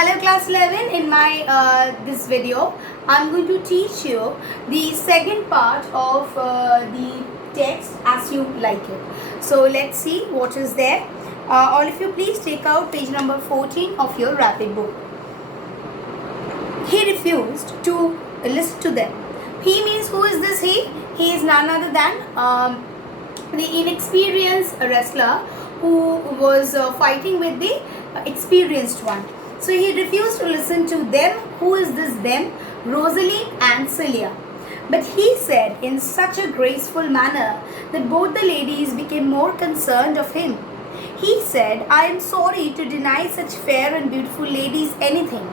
Hello class 11. In my this video I'm going to teach you the second part of the text as you like it. So let's see what is there. All of you please take out page number 14 of your rapid book. He refused to listen to them. He means, who is this he? He is none other than the inexperienced wrestler who was fighting with the experienced one. So he refused to listen to them. Who is this them? Rosaline and Celia. But he said in such a graceful manner that both the ladies became more concerned of him. He said, I am sorry to deny such fair and beautiful ladies anything.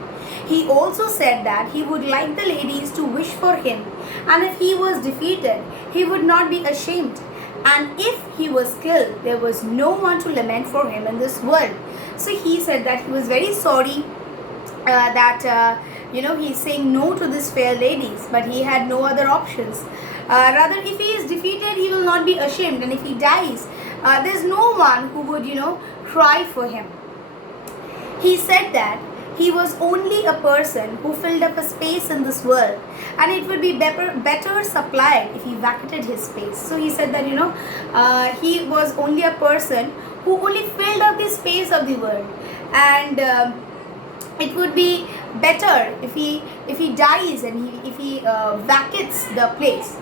He also said that he would like the ladies to wish for him, and if he was defeated, he would not be ashamed. And if he was killed, there was no one to lament for him in this world. So he said that he was very sorry that he's saying no to these fair ladies, but he had no other options. Rather, if he is defeated, he will not be ashamed, and if he dies, there's no one who would cry for him. He said that he was only a person who filled up a space in this world, and it would be better supplied if he vacated his space. So he said that he was only a person who only filled up the space of the world, and it would be better if he dies and if he vacates the place.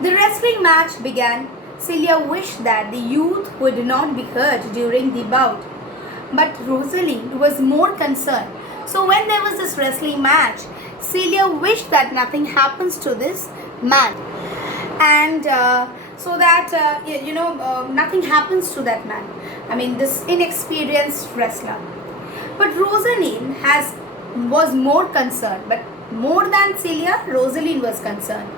The wrestling match began. Celia wished that the youth would not be hurt during the bout, but Rosaline was more concerned. So when there was this wrestling match, Celia wished that nothing happens to this man, and so that nothing happens to that man. I mean, this inexperienced wrestler. But Rosaline was more concerned. But more than Celia, Rosaline was concerned.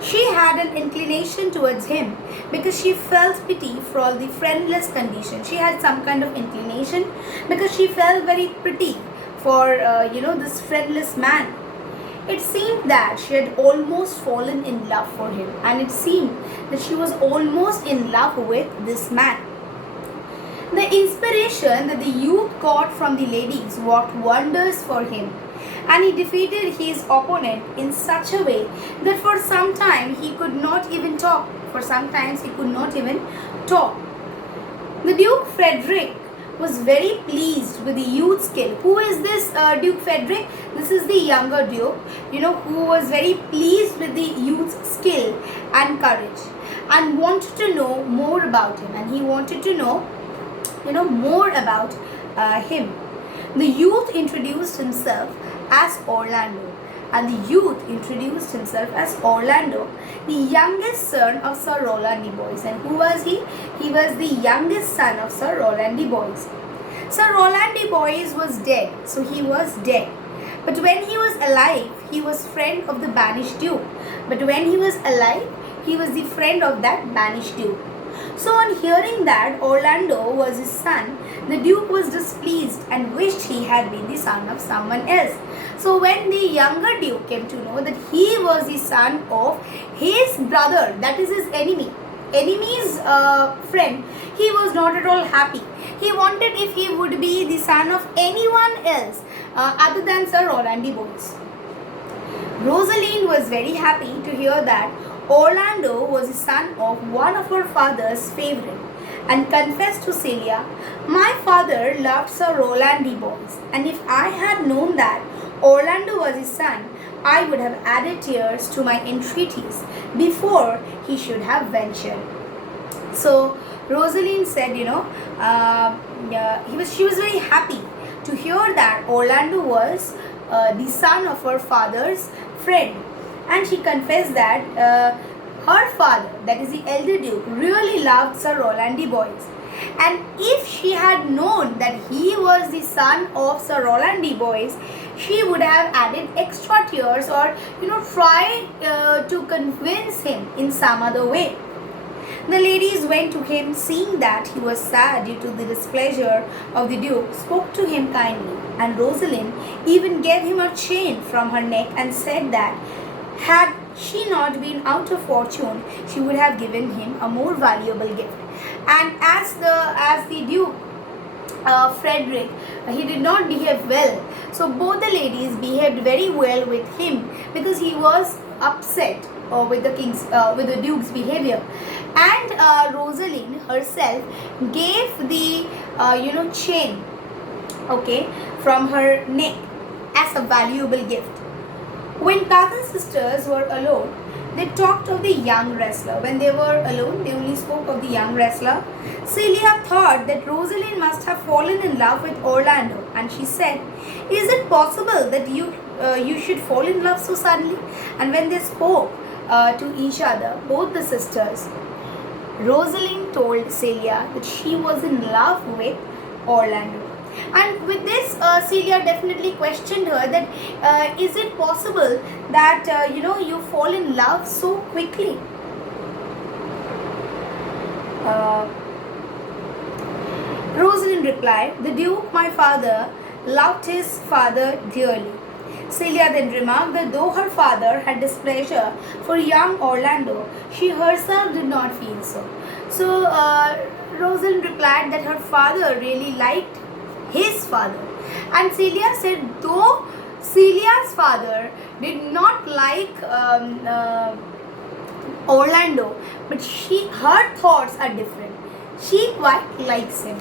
She had an inclination towards him because she felt pity for all the friendless condition. She had some kind of inclination because she felt very pity for this friendless man. It seemed that she had almost fallen in love for him, and it seemed that she was almost in love with this man. The inspiration that the youth got from the ladies worked wonders for him, and he defeated his opponent in such a way that for some time he could not even talk. For some times he could not even talk. The Duke Frederick was very pleased with the youth's skill. Who is this Duke Frederick? This is the younger Duke, who was very pleased with the youth's skill and courage, and wanted to know more about him, and he wanted to know more about him. The youth introduced himself as Orlando, and the youth introduced himself as Orlando, the youngest son of Sir Roland de Boys. And who was he? He was the youngest son of Sir Roland de Boys. Sir Roland de Boys was dead, so he was dead. But when he was alive, he was friend of the banished Duke. But when he was alive, he was the friend of that banished Duke. So on hearing that Orlando was his son, the Duke was displeased and wished he had been the son of someone else. So when the younger Duke came to know that he was the son of his brother, that is his enemy's friend, he was not at all happy. He wanted if he would be the son of anyone else other than Sir Roland de Boys. Rosaline was very happy to hear that Orlando was the son of one of her father's favorite, and confessed to Celia, my father loved Sir Roland de Boys, and if I had known that Orlando was his son, I would have added tears to my entreaties before he should have ventured. So Rosaline said, she was very happy to hear that Orlando was the son of her father's friend. And she confessed that her father, that is the elder Duke, really loved Sir Roland de Boys. And if she had known that he was the son of Sir Roland de Boys, she would have added extra tears or tried to convince him in some other way. The ladies went to him, seeing that he was sad due to the displeasure of the Duke, spoke to him kindly, and Rosaline even gave him a chain from her neck and said that had she not been out of fortune, she would have given him a more valuable gift. And as the Duke Frederick, he did not behave well. So both the ladies behaved very well with him because he was upset with the duke's behavior. And Rosaline herself gave the chain, okay, from her neck as a valuable gift. When cousin sisters were alone, they talked of the young wrestler. When they were alone, they only spoke of the young wrestler. Celia thought that Rosaline must have fallen in love with Orlando, and she said, "Is it possible that you should fall in love so suddenly?" And when they spoke to each other, both the sisters, Rosaline told Celia that she was in love with Orlando. And with this, Celia definitely questioned her that is it possible that you fall in love so quickly? Rosalind replied, "The Duke, my father, loved his father dearly." Celia then remarked that though her father had displeasure for young Orlando, she herself did not feel so. So Rosalind replied that her father really liked his father. And Celia said though Celia's father did not like Orlando, but her thoughts are different. She quite likes him.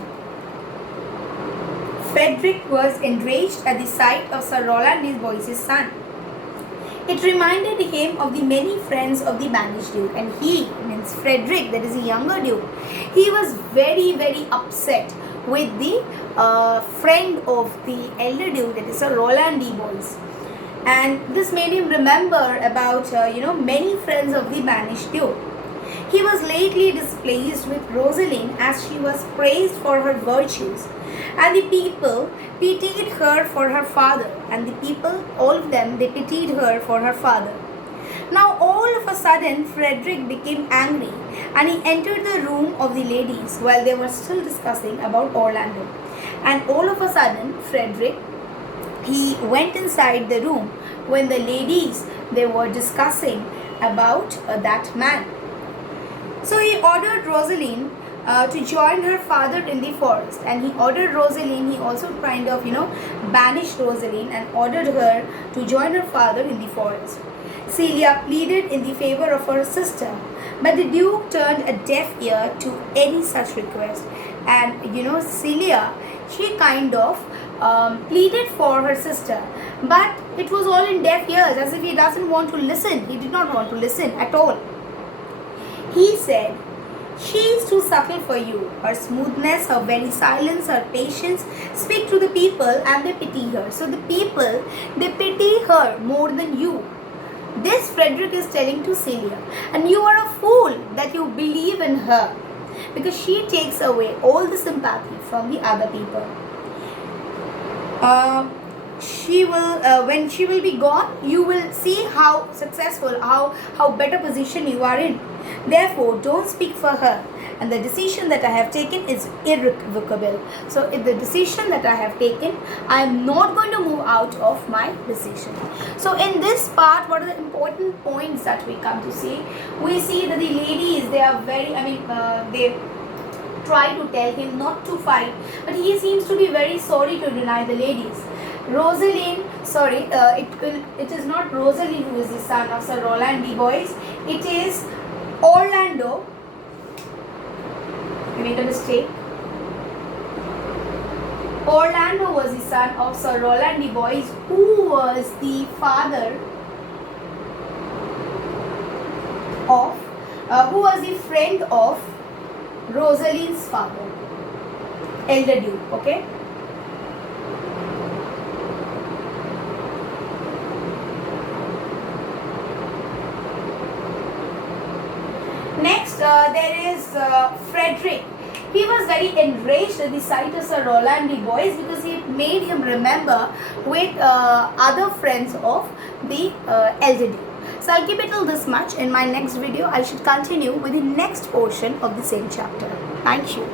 Frederick was enraged at the sight of Sir Roland de Boyce's son. It reminded him of the many friends of the banished Duke, and he, means Frederick, that is a younger Duke, he was very, very upset with the friend of the elder Duke, that is Sir Roland de Boyce. And this made him remember about many friends of the banished Duke. He was lately displeased with Rosaline as she was praised for her virtues, and the people pitied her for her father, and the people, all of them, they pitied her for her father. Now all of a sudden Frederick became angry, and he entered the room of the ladies while they were still discussing about Orlando. And all of a sudden Frederick, he went inside the room when the ladies, they were discussing about that man. So he ordered Rosaline to join her father in the forest, and he ordered Rosaline, he also kind of banished Rosaline and ordered her to join her father in the forest. Celia pleaded in the favor of her sister, but the Duke turned a deaf ear to any such request. And Celia, she kind of pleaded for her sister, but it was all in deaf ears, as if he doesn't want to listen. He did not want to listen at all. He said, "She is too subtle for you. Her smoothness, her very silence, her patience speak to the people, and they pity her." So the people, they pity her more than you. This Frederick is telling to Celia, and you are a fool that you believe in her, because she takes away all the sympathy from the other people. She will when she will be gone, you will see how successful, how better position you are in. Therefore don't speak for her, and the decision that I have taken is irrevocable. So if the decision that I have taken, I am not going to move out of my decision. So in this part, what are the important points that we come to see? We see that the ladies, they are very, they try to tell him not to fight, but he seems to be very sorry to deny the ladies. Rosaline, it is not Rosaline who is the son of Sir Roland de Boyce, it is Orlando. We made a mistake. Orlando was the son of Sir Roland de Boyce, who was the father of, who was the friend of Rosaline's father, elder Duke, okay? Next, there is Frederick. He was very enraged at the sight of Sir Roland de Boyce because it made him remember with other friends of the elder Duke. So I'll keep it till this much. In my next video, I should continue with the next portion of the same chapter. Thank you.